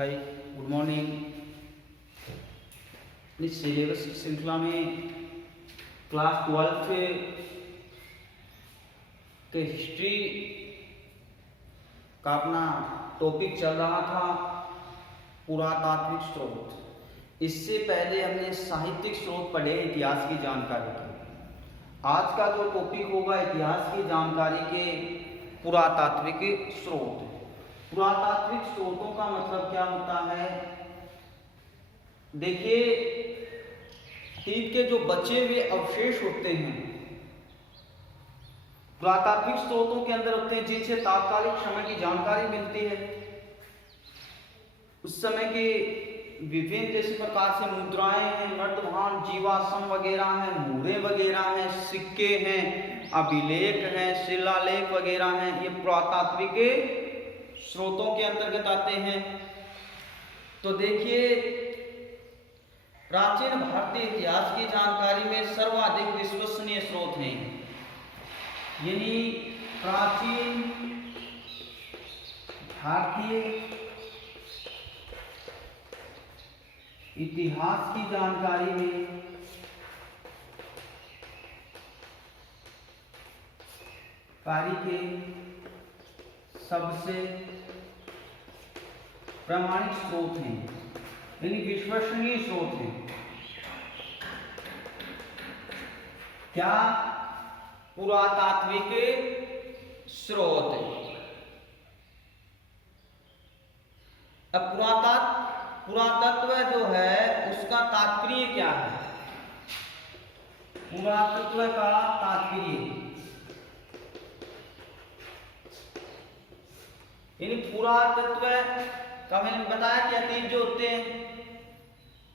हाय, good morning. इस syllabus की श्रृंखला में क्लास 12 के हिस्ट्री का अपना टॉपिक चल रहा था, पुरातात्विक स्रोत। इससे पहले हमने साहित्यिक स्रोत पढ़े, इतिहास की जानकारी की। आज का जो टॉपिक होगा इतिहास की जानकारी के पुरातात्विक स्रोत। पुरातात्विक स्रोतों का मतलब क्या होता है? देखिए, अतीत के जो बचे हुए अवशेष होते हैं पुरातात्विक स्रोतों के अंदर होते हैं, जिनसे तात्कालिक समय की जानकारी मिलती है। उस समय के विभिन्न जैसे प्रकार से मुद्राएं हैं, नर्तभान, जीवाश्म वगैरह हैं, मूरे वगैरह हैं, सिक्के हैं, अभिलेख हैं, शिलालेख वगैरह हैं। ये पुरातात्विक स्रोतों के अंतर्गत आते हैं। तो देखिए, प्राचीन भारतीय इतिहास की जानकारी में सर्वाधिक विश्वसनीय स्रोत हैं, यानी प्राचीन भारतीय इतिहास की जानकारी में कार्य के सबसे प्रामाणिक स्रोत हैं, यानी विश्वसनीय स्रोत हैं। क्या? पुरातात्विक स्रोत। अब पुरातत्व जो है उसका तात्पर्य क्या है? पुरातत्व का तात्पर्य यानी पुरातत्व का मैंने बताया कि अतीत जो होते हैं,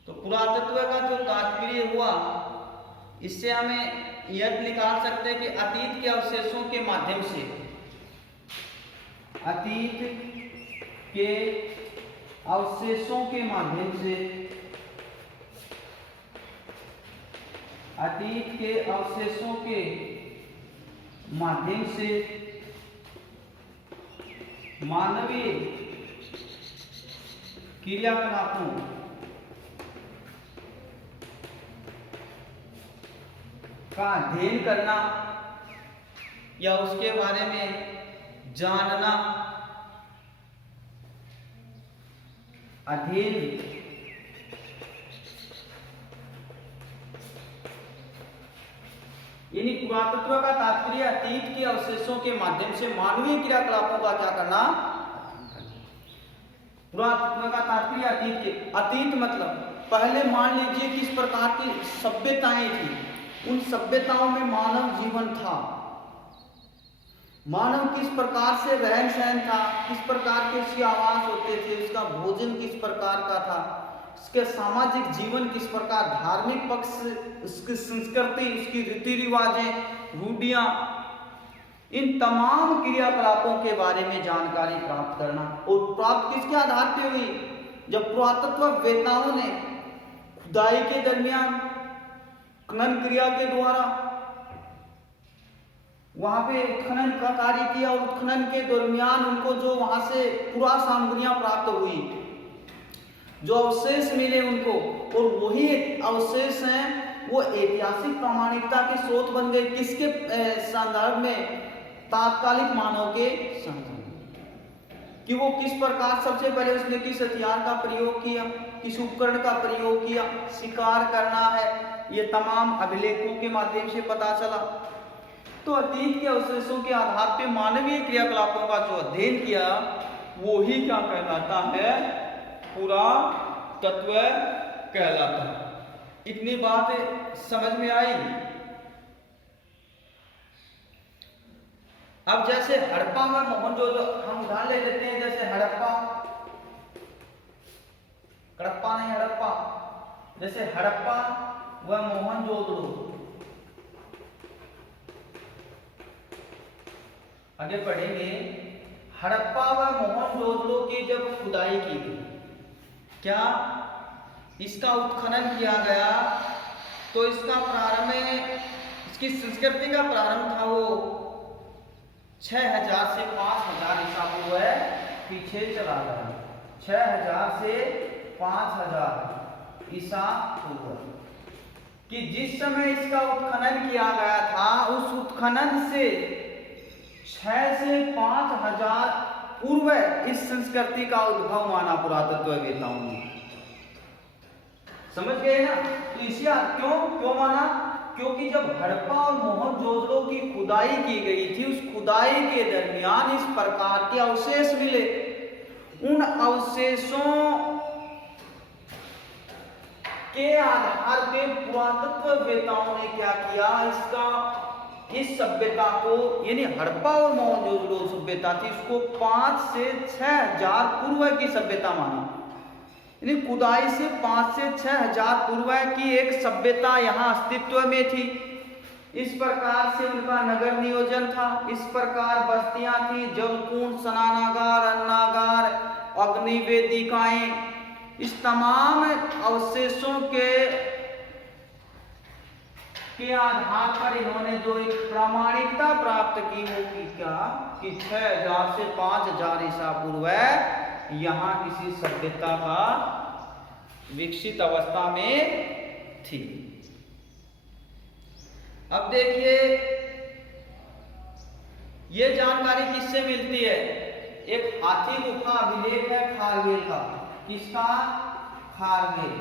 तो पुरातत्व का जो तात्पर्य हुआ, इससे हमें यह निकाल सकते हैं कि अतीत के अवशेषों के माध्यम से, अतीत के अवशेषों के माध्यम से, अतीत के अवशेषों के माध्यम से मानवीय क्रियाकलापों का अध्ययन करना या उसके बारे में जानना, अध्ययन यानी पुरातत्व का तात्पर्य अतीत के अवशेषों के माध्यम से मानवीय क्रियाकलापों का क्या करना। पुरातत्व का तात्पर्य अतीत मतलब पहले मान लीजिए किस प्रकार की सभ्यताएं थी, उन सभ्यताओं में मानव जीवन था, मानव किस प्रकार से रहन सहन था, किस प्रकार के उसके आवास होते थे, उसका भोजन किस प्रकार का था, उसके सामाजिक जीवन किस प्रकार, धार्मिक पक्ष, उसकी संस्कृति, उसकी रीति रिवाजें, रूढ़ियां, इन तमाम क्रियाकलापों के बारे में जानकारी प्राप्त करना। और प्राप्त किसके आधार पर हुई? जब पुरातत्ववेत्ताओं ने खुदाई के दरमियान खनन क्रिया के द्वारा वहां पे उत्खनन का कार्य किया, और उत्खनन के दरमियान उनको जो वहां से पुरा सामग्रियां प्राप्त हुई, जो अवशेष मिले उनको, और वही अवशेष हैं वो ऐतिहासिक प्रामाणिकता के स्रोत बन गए। किसके संदर्भ में? तात्कालिक मानव के संदर्भ में, कि वो किस प्रकार सबसे पहले उसने किस हथियार का प्रयोग किया, किस उपकरण का प्रयोग किया, शिकार करना है, ये तमाम अभिलेखों के माध्यम से पता चला। तो अतीत के अवशेषों के आधार पर मानवीय क्रियाकलापों का जो अध्ययन किया, वो ही क्या कहलाता है? पुरातत्व कहलाता है। इतनी बात समझ में आई। अब जैसे हड़प्पा में मोहनजोदड़ो हम उदाहरण ले लेते हैं, जैसे कडप्पा नहीं हड़प्पा, जैसे हड़प्पा व मोहनजोदड़ो। आगे पढ़ेंगे। हड़प्पा व मोहनजोदड़ो की जब खुदाई की गई, क्या इसका उत्खनन किया गया, तो इसका प्रारंभ में इसकी संस्कृति का प्रारंभ था वो 6000 से 5000 ईसा पूर्व पीछे चला गया। 6000 से 5000 ईसा पूर्व कि जिस समय इसका उत्खनन किया गया था, उस उत्खनन से 6 से 5000 पूर्व इस संस्कृति का उद्भव माना पुरातत्ववेत्ताओं ने। समझ गए ना? तो इसे क्यों माना? क्योंकि जब हड़प्पा और मोहनजोदड़ो की खुदाई की गई थी, उस खुदाई के दरमियान इस प्रकार के अवशेष मिले। उन अवशेषों के आधार पे पुरातत्ववेत्ताओं ने क्या किया, इस सभ्यता को, यानी हड़प्पा और मोहनजोदड़ो सभ्यता थी, इसको 5 से 6000 पूर्व की सभ्यता माना। यानी खुदाई से 5 से 6000 पूर्व की एक सभ्यता यहाँ अस्तित्व में थी। इस प्रकार से उनका नगर नियोजन था, इस प्रकार बस्तियां थी, जलकुंड, स्नानागार, अन्नागार, अग्निवेदिकाएं। इस तमाम अवशेषों के आधार पर इन्होंने जो एक प्रामाणिकता प्राप्त की, वो की क्या कि 6000 से 5000 ईसा पूर्व यहाँ किसी सभ्यता का विकसित अवस्था में थी। अब देखिए, ये जानकारी किससे मिलती है? एक हाथी गुफा अभिलेख है खारवेल का। किसका? खारवेल।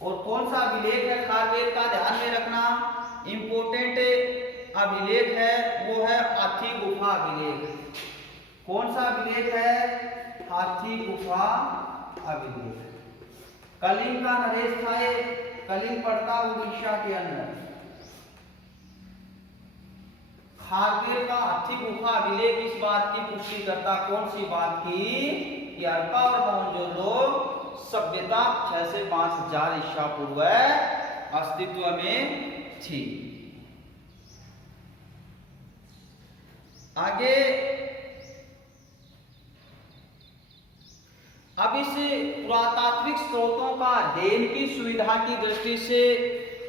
और कौन सा अभिलेख है खारवेल का? ध्यान में रखना, इंपोर्टेंट अभिलेख है, वो है हाथी गुफा अभिलेख। कौन सा अभिलेख है? हाथी गुफा अभिलेख। कलिंग का नरेश था ये, कलिंग पड़ता उड़ीसा के अंदर। खारवेल का हाथी गुफा अभिलेख इस बात की पुष्टि करता, कौन सी बात की? कि हड़प्पा और मोहनजोदड़ो सभ्यता 6 से 5000 ईसा पूर्व अस्तित्व में थी। आगे अब इस पुरातात्विक स्रोतों का अध्ययन की सुविधा की दृष्टि से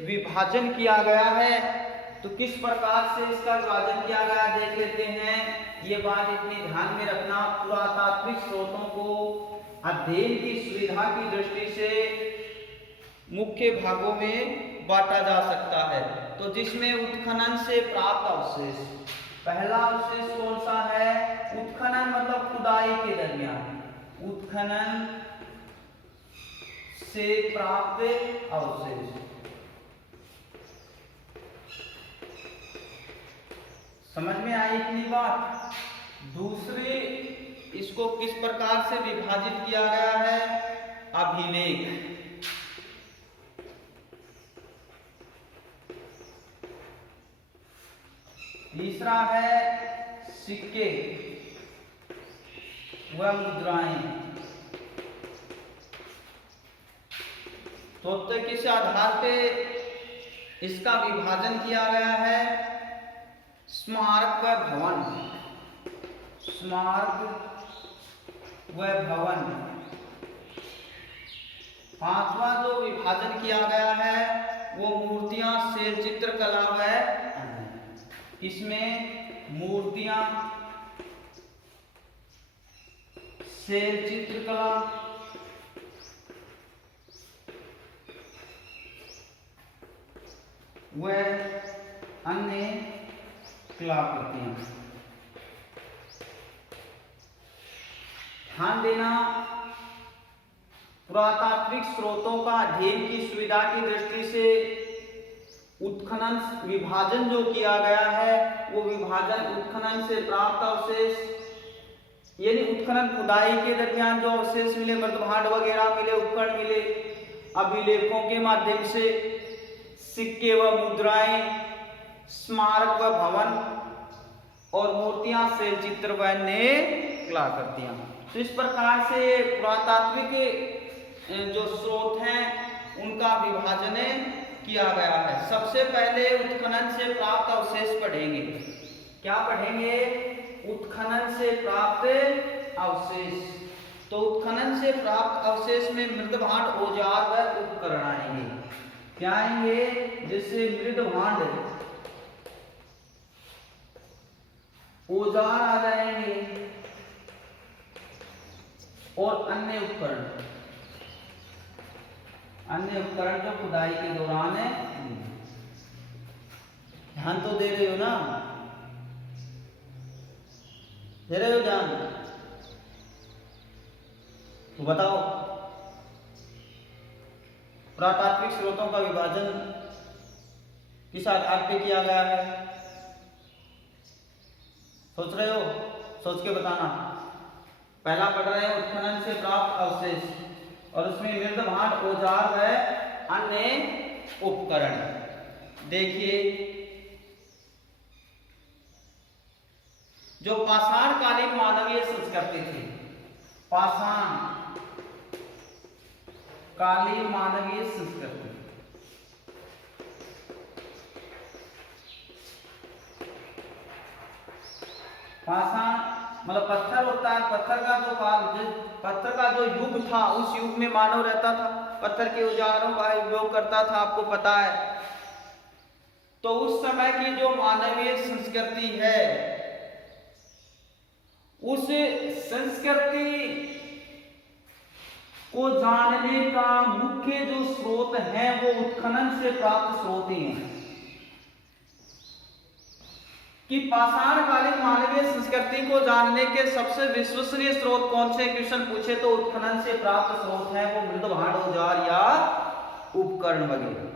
विभाजन किया गया है। तो किस प्रकार से इसका विभाजन किया गया देख लेते हैं। ये बात इतनी ध्यान में रखना, पुरातात्विक स्रोतों को अध्ययन की सुविधा की दृष्टि से मुख्य भागों में बांटा जा सकता है। तो जिसमें उत्खनन से प्राप्त अवशेष, पहला अवशेष कौन सा है? उत्खनन मतलब खुदाई के दरमियान, उत्खनन से प्राप्त अवशेष। समझ में आई इतनी बात? दूसरी, इसको किस प्रकार से विभाजित किया गया है? अभिलेख। तीसरा है सिक्के व मुद्राएं। तो किस आधार पे इसका विभाजन किया गया है? स्मारक व भवन, स्मारक व भवन। पांचवा जो विभाजन किया गया है वो मूर्तियां, शेर चित्रकला व इसमें मूर्तियां, शेर चित्रकला व अन्य कलाकृतियां। ध्यान देना, पुरातात्विक स्रोतों का अध्ययन की सुविधा की दृष्टि से उत्खनन विभाजन जो किया गया है वो विभाजन उत्खनन से प्राप्त अवशेष, यानी उत्खनन खुदाई के दरमियान जो अवशेष मिले, मृदभांड वगैरह मिले, उपकरण मिले, अभिलेखों के माध्यम से सिक्के व मुद्राएं, स्मारक व भवन और मूर्तियां, शेर चित्र व अन्य कलाकृतियां। तो इस प्रकार से पुरातात्विक जो स्रोत हैं उनका विभाजन किया गया है। सबसे पहले उत्खनन से प्राप्त अवशेष पढ़ेंगे। क्या पढ़ेंगे? उत्खनन से प्राप्त अवशेष। तो उत्खनन से प्राप्त अवशेष में मृदभांड, औजार व उपकरण आएंगे। क्या आएंगे? जैसे मृदभांड, औजार आ जाएंगे, और अन्य उपकरण, अन्य उपकरण जो खुदाई के दौरान है। ध्यान तो दे रहे हो ना, दे रहे हो ध्यान? तो बताओ, पुरातात्विक स्रोतों का विभाजन किस आधार पे किया गया है? सोच रहे हो? सोच के बताना। पहला पढ़ रहे हो उत्खनन से प्राप्त अवशेष, और उसमें मृद भांड, औजार व अन्य उपकरण। देखिए, जो पाषाण कालीन मानवीय संस्कृति थी, पाषाण कालीन मानवीय संस्कृति, पाषाण मतलब पत्थर होता है, पत्थर का जो काल, पत्थर का जो युग था, उस युग में मानव रहता था, पत्थर के औजारों का उपयोग करता था, आपको पता है। तो उस समय की जो मानवीय संस्कृति है, उस संस्कृति को जानने का मुख्य जो स्रोत है वो उत्खनन से प्राप्त स्रोत ही हैं। कि पाषाण कालीन मानवीय संस्कृति को जानने के सबसे विश्वसनीय स्रोत कौन से क्वेश्चन पूछे तो उत्खनन से प्राप्त स्रोत है वो मृद भांड, औजार या उपकरण वगैरह।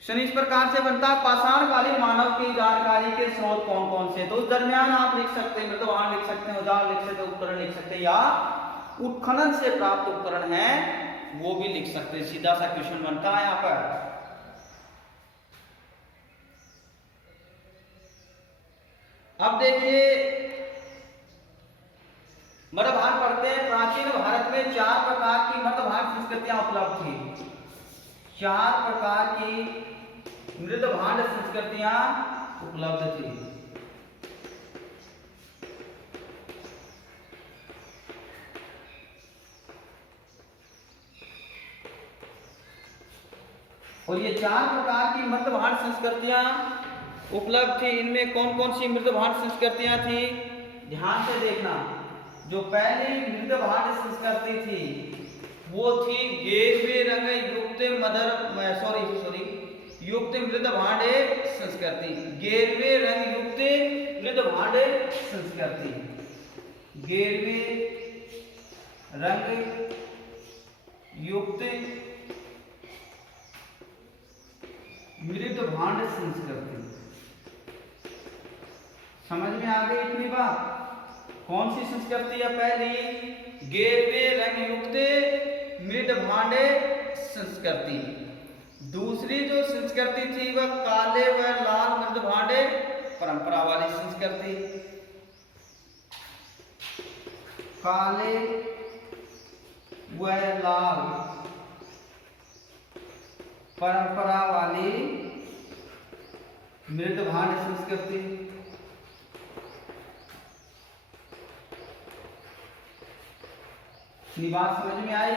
क्वेश्चन इस प्रकार से बनता है, पाषाण कालीन मानव की जानकारी के स्रोत कौन कौन से? तो उस दरमियान आप लिख सकते हैं, मृद भांड लिख सकते हैं, औजार लिख सकते हैं, उपकरण लिख सकते हैं, या उत्खनन से प्राप्त उपकरण है वो भी लिख सकते हैं। सीधा सा क्वेश्चन बनता है यहाँ पर। अब देखिए, मृद भांड पढ़ते हैं। प्राचीन भारत में 4 प्रकार की मृद भांड संस्कृतियां उपलब्ध थी। 4 प्रकार की मृद भांड संस्कृतियां उपलब्ध थी। और ये 4 प्रकार की मृद भांड संस्कृतियां उपलब्ध थी। इनमें कौन कौन सी मृद भांड संस्कृतियां थी? ध्यान से देखना। जो पहली मृद भांड संस्कृति थी वो थी गेरवे रंग युक्त युक्त मृद भांड संस्कृति। गेरवे रंग युक्त मृद भांड संस्कृति। गेरवे रंग युक्त मृद भांड संस्कृति। समझ में आ गई इतनी बात? कौन सी संस्कृति है पहली? गेरवे रंग युक्त मृद भांड संस्कृति। दूसरी जो संस्कृति थी वह काले व लाल मृद भांड परंपरा वाली संस्कृति। काले व लाल परंपरा वाली मृद भांड संस्कृति। बात समझ में आई?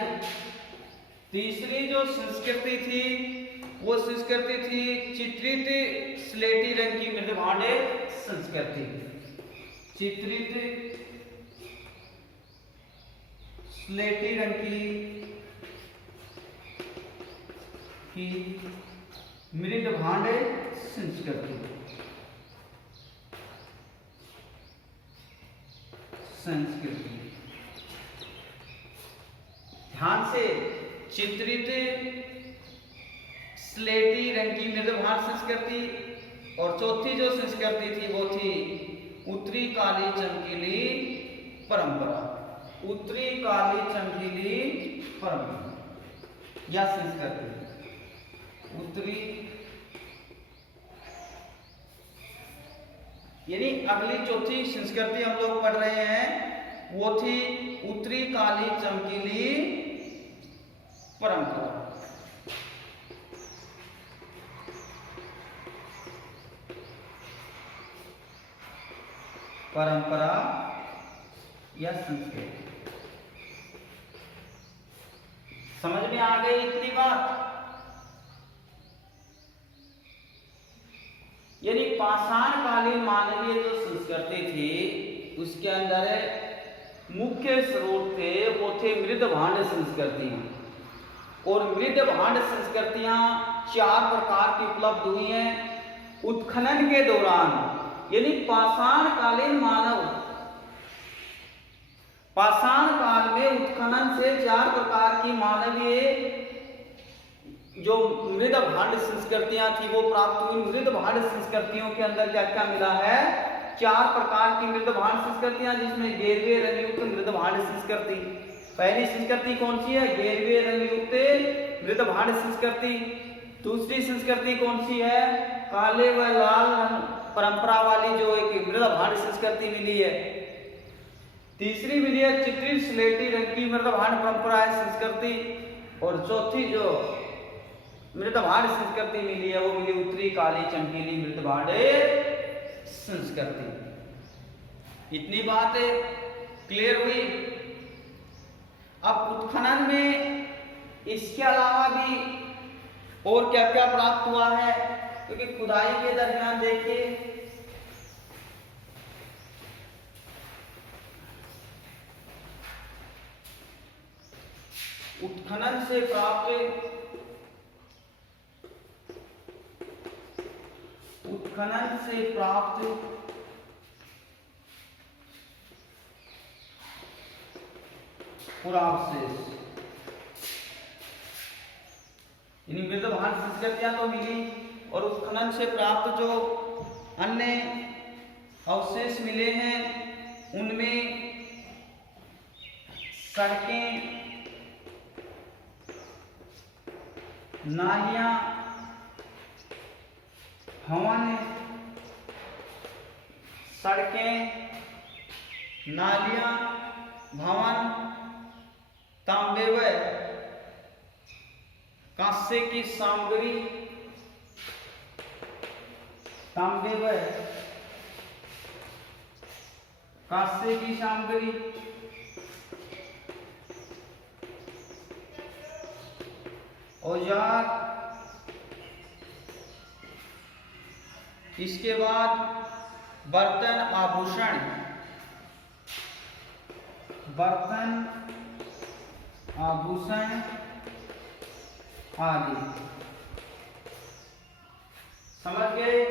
तीसरी जो संस्कृति थी वो संस्कृति थी चित्रित स्लेटी रंग की मृद भांड संस्कृति। चित्रित स्लेटी रंग की मृद भांड संस्कृति। ध्यान से, चित्रित स्लेटी रंग की मृद भांड संस्कृति। और चौथी जो संस्कृति थी वो थी उत्तरी काली चमकीली परंपरा। उत्तरी काली चमकीली परंपरा या संस्कृति। उत्तरी यानी अगली चौथी संस्कृति हम लोग पढ़ रहे हैं वो थी उत्तरी काली चमकीली परंपरा। परंपरा या संस्कृति। समझ में आ गई इतनी बात? यानी पाषाण कालीन मानवीय जो संस्कृति थी उसके अंदर मुख्य स्रोत थे वो थे मृद भांड संस्कृतियां। और मृद भांड संस्कृतियां 4 प्रकार की उपलब्ध हुई हैं उत्खनन के दौरान, यानी पाषाण कालीन मानव पाषाण काल में उत्खनन से 4 प्रकार की मानवीय जो मृद भांड संस्कृतियां थी वो प्राप्त हुई। मृद भांड संस्कृतियों के अंदर क्या क्या मिला है? 4 प्रकार की मृद भांड संस्कृतियां, जिसमें गेरवे रंगयुक्त मृद भांड संस्कृति। पहली संस्कृति कौन सी है? गेरवे रंगयुक्त मृद भांड संस्कृति। दूसरी संस्कृति कौन सी है? काले व लाल रंग परंपरा वाली जो एक मृद भांड संस्कृति मिली है। तीसरी मिली है चित्रित स्लेटी रंग की मृद भांड परंपरा है संस्कृति। और चौथी जो मृद भांड संस्कृति मिली है वो मिली उत्तरी काली चमकीली मृद भांड संस्कृति। इतनी बात क्लियर हुई। अब उत्खनन में इसके अलावा भी और क्या क्या प्राप्त हुआ है, क्योंकि खुदाई के दरमियान देखिए उत्खनन से प्राप्त पुरावशेष, यानी मृद भांड संस्कृतियां तो मिली और उत्खनन से प्राप्त जो अन्य अवशेष मिले हैं उनमें सड़कें, नालियां, भवन, सड़कें, नालियां, भवन, तांबे व कांसे की सामग्री, तांबे व कांसे की सामग्री, औजार, इसके बाद बर्तन आभूषण, आदि। समझ गए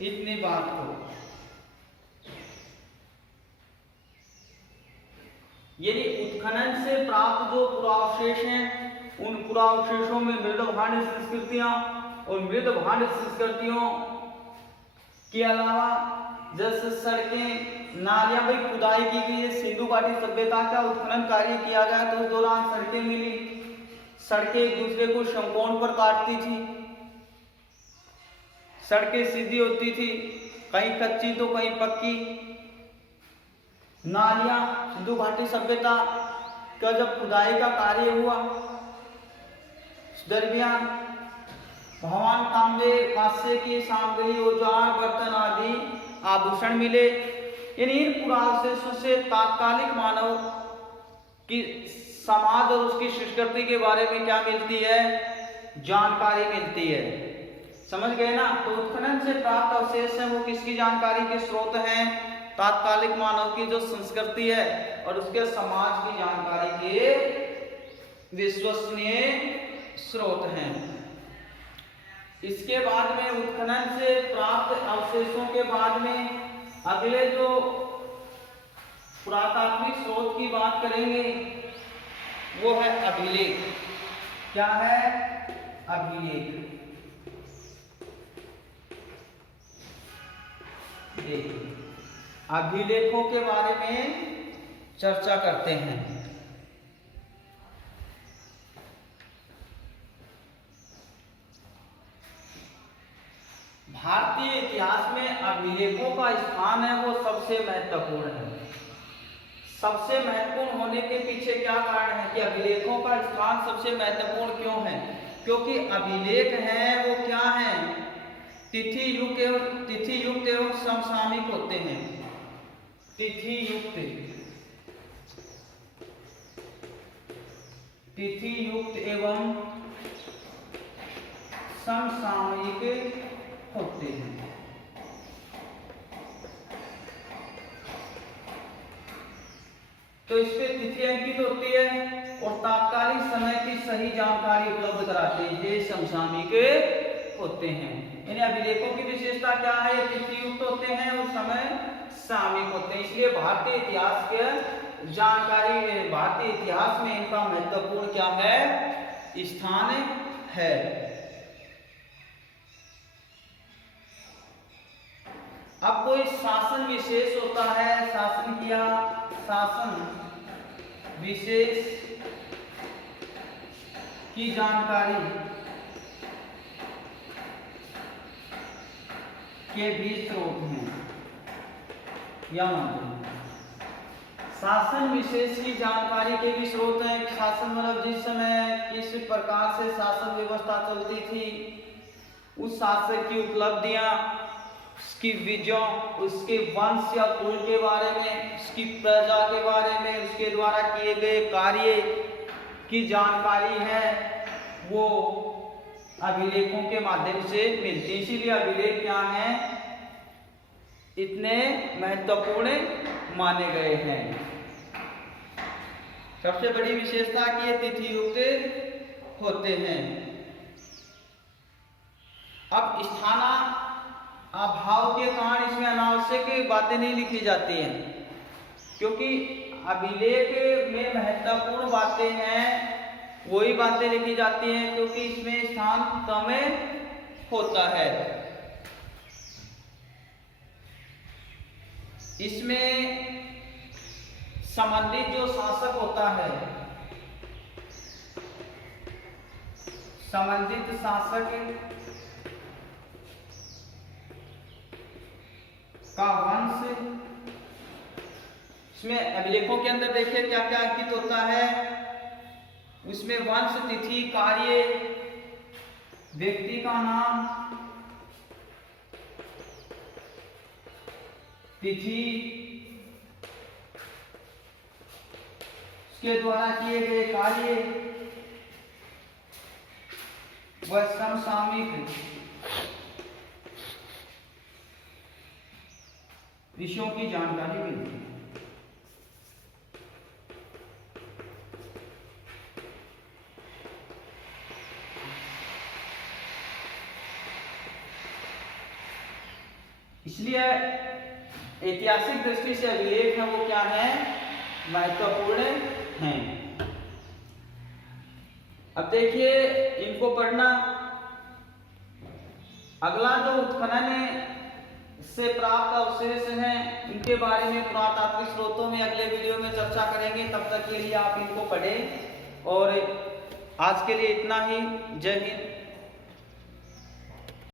इतनी बात को? यानी उत्खनन से प्राप्त जो पुरावशेष हैं उन पुरावशेषों में मृद भांड संस्कृतियां और मृद भांड संस्कृतियों के अलावा जैसे सड़कें, नालियां, भाई खुदाई की गई है, सिंधु घाटी सभ्यता का उत्खनन कार्य किया गया तो उस दौरान सड़कें मिली। सड़कें एक दूसरे को समकोण पर काटती थी, सड़कें सीधी होती थी, कहीं कच्ची तो कहीं पक्की। नालियां, सिंधु घाटी सभ्यता का जब खुदाई का कार्य हुआ दरमियान भवन, तांबे, कांसे की सामग्री, औजार, बर्तन आदि आभूषण मिले। यानी इन पुरावशेषों से तात्कालिक मानव की समाज और उसकी संस्कृति के बारे में क्या मिलती है? जानकारी मिलती है। समझ गए ना? तो उत्खनन से प्राप्त अवशेष है वो किसकी जानकारी के स्रोत हैं? तात्कालिक मानव की जो संस्कृति है और उसके समाज की जानकारी के विश्वसनीय स्रोत हैं। इसके बाद में उत्खनन से प्राप्त अवशेषों के बाद में अगले जो पुरातात्विक स्रोत की बात करेंगे वो है अभिलेख। क्या है? अभिलेख। देखिए अभिलेखों के बारे में चर्चा करते हैं। भारतीय इतिहास में अभिलेखों का स्थान है वो सबसे महत्वपूर्ण है। सबसे महत्वपूर्ण होने के पीछे क्या कारण है कि अभिलेखों का स्थान सबसे महत्वपूर्ण क्यों है? क्योंकि अभिलेख है वो क्या है? तिथि युक्त एवं समसामयिक होते हैं। तिथि युक्त एवं समसामयिक होते हैं। तो इस पे तिथि अंकित होती है और तात्कालिक समय की सही जानकारी उपलब्ध कराते हैं, ये समसामयिक होते हैं। यानी अभिलेखों की विशेषता क्या है, ये तिथि युक्त होते हैं और समय सामयिक होते हैं। इसलिए भारतीय इतिहास के जानकारी, भारतीय इतिहास में इनका महत्वपूर्ण क्या है, स्थान है। अब कोई शासन विशेष होता है, शासन किया, शासन विशेष की जानकारी के भी स्रोत हैं या माध्यम। शासन विशेष की जानकारी के भी स्रोत हैं। शासन मतलब जिस समय किस प्रकार से शासन व्यवस्था चलती थी, उस शासक की उपलब्धियां, उसकी विजयों, उसके वंश या कुल के बारे में, उसकी प्रजा के बारे में, उसके द्वारा किए गए कार्य की जानकारी है, वो अभिलेखों के माध्यम से मिलती है। इसीलिए अभिलेख क्या हैं, इतने महत्वपूर्ण माने गए हैं। सबसे बड़ी विशेषता कि ये तिथि युक्त होते हैं। अब स्थाना अभाव के कारण इसमें अनावश्यक बातें नहीं लिखी जाती हैं, क्योंकि अभिलेख में महत्वपूर्ण बातें हैं वही बातें लिखी जाती हैं, क्योंकि इसमें स्थान कम होता है। इसमें संबंधित जो शासक होता है, संबंधित शासक का वंश, इसमें अभिलेखों के अंदर देखिए क्या क्या अंकित होता है। उसमें वंश, तिथि, कार्य, व्यक्ति का नाम, तिथि, उसके द्वारा किए गए कार्य व समसामयिक विषयों की जानकारी मिलती है। इसलिए ऐतिहासिक दृष्टि से अभिलेख है वो क्या है, महत्वपूर्ण हैं। अब देखिए इनको पढ़ना। अगला जो उत्खनन से प्राप्त अवशेष हैं, इनके बारे में पुरातात्विक स्रोतों में अगले वीडियो में चर्चा करेंगे। तब तक के लिए आप इनको पढ़ें और आज के लिए इतना ही। जय हिंद।